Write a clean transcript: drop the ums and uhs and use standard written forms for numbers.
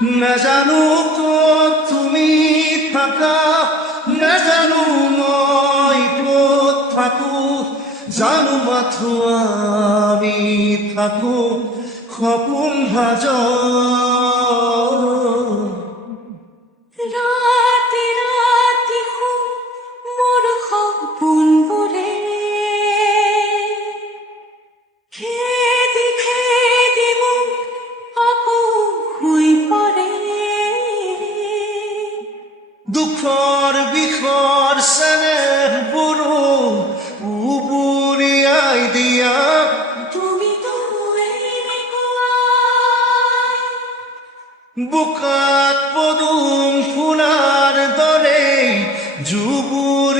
নাজানো ক'ত তুমি থাকা, নাজানো মই ক'ত থাকো, জানো মাথো আমি থাকো সপোন ভাজত। ৰাতি ৰাতি মোৰ সপোনবোৰে খেদি খেদি মোক আকৌ শুই পৰে। দুখৰ বিষৰ চেনেহবোৰো উবুৰিয়াই দিয়া, তুমিতো বোকাত পদুম ফুলাৰ দৰে জুবুৰি